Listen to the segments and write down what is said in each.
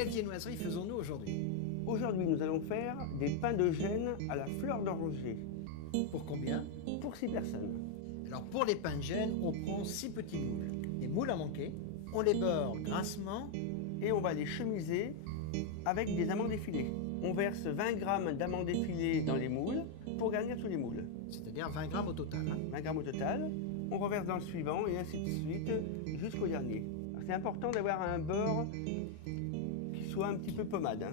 quelle viennoiserie faisons-nous aujourd'hui? Aujourd'hui, nous allons faire des pains de Gênes à la fleur d'oranger Pour combien? pour 6 personnes. Alors pour les pains de Gênes, on prend 6 petits moules. Des moules à manquer. On les beurre grassement. Et on va les chemiser avec des amandes effilées. On verse 20 g d'amandes effilées dans les moules pour garnir tous les moules. C'est-à-dire 20 grammes au total. 20 g au total. On reverse dans le suivant et ainsi de suite jusqu'au dernier. C'est important d'avoir un beurre qui soit un petit peu pommade.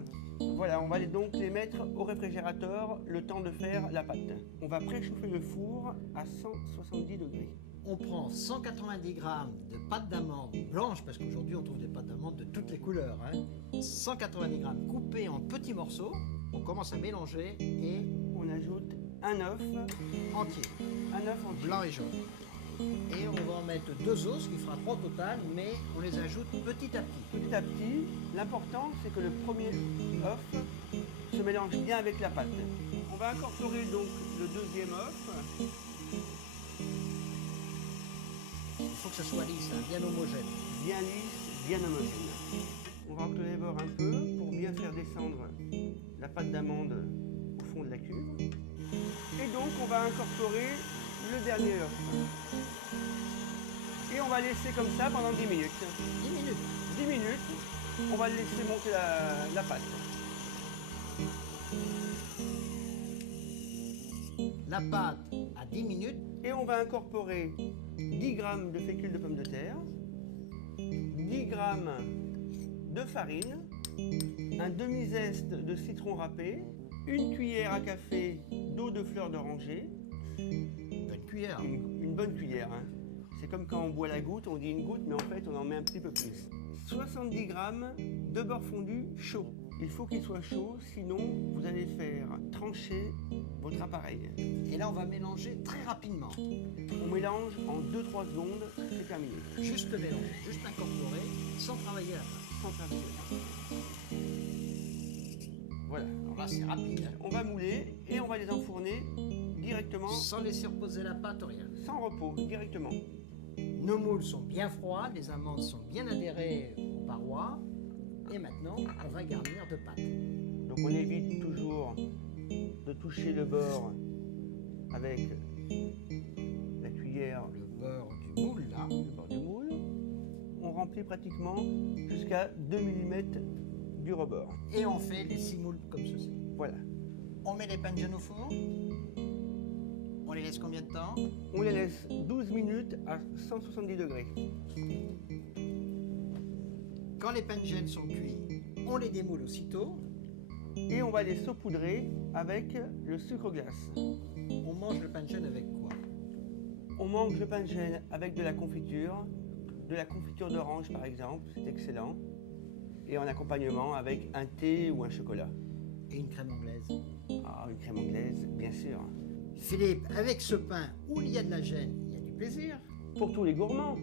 Voilà, on va donc les mettre au réfrigérateur le temps de faire la pâte. On va préchauffer le four à 170 degrés. On prend 190 grammes de pâte d'amande blanche, parce qu'aujourd'hui on trouve des pâtes d'amande de toutes les couleurs. 190 grammes coupées en petits morceaux. On commence à mélanger et On ajoute un œuf entier, entier. blanc et jaune. Et on va en mettre 2 os, ce qui fera 3 au total, mais on les ajoute petit à petit. Petit à petit, l'important c'est que le premier œuf se mélange bien avec la pâte. On va incorporer donc le deuxième œuf. Il faut que ça soit lisse, bien homogène. Bien lisse, bien homogène. On va remplir les bords un peu pour bien faire descendre la pâte d'amande au fond de la cuve. Et donc on va incorporer le dernier œuf. Et on va laisser comme ça pendant 10 minutes. 10 minutes. 10 minutes, on va laisser monter la pâte. La pâte à 10 minutes. Et on va incorporer 10 g de fécule de pommes de terre, 10 g de farine, un demi-zeste de citron râpé, une cuillère à café d'eau de fleur d'oranger, Une cuillère. une bonne cuillère. C'est comme quand on boit la goutte, on dit une goutte, mais en fait on en met un petit peu plus. 70 g de beurre fondu chaud. Il faut qu'il soit chaud, sinon vous allez faire trancher votre appareil. Et là, on va mélanger très rapidement. On mélange en 2-3 secondes, c'est terminé. Juste mélanger, juste incorporer, sans travailler à la main. Sans travailler. Voilà. Alors là, c'est rapide. On va mouler et on va les enfourner directement, Sans laisser reposer la pâte, rien. sans repos, directement. Nos moules sont bien froids, les amandes sont bien adhérées aux parois. Et maintenant, on va garnir de pâte. Donc on évite toujours de toucher le bord avec la cuillère, Le beurre du moule, là. le bord du moule. On remplit pratiquement jusqu'à 2 mm du rebord. Et on fait les 6 moules comme ceci. Voilà. On met les pains de Gênes au four. On les laisse combien de temps? On les laisse 12 minutes à 170 degrés. Quand les pains de Gênes sont cuits, on les démoule aussitôt. Et on va les saupoudrer avec le sucre glace. On mange le pain de Gênes avec quoi? On mange le pain de Gênes avec de la confiture d'orange par exemple, c'est excellent. Et en accompagnement avec un thé ou un chocolat. Et une crème anglaise. Ah, une crème anglaise, bien sûr. Philippe, avec ce pain où il y a de la gêne, il y a du plaisir. Pour tous les gourmands.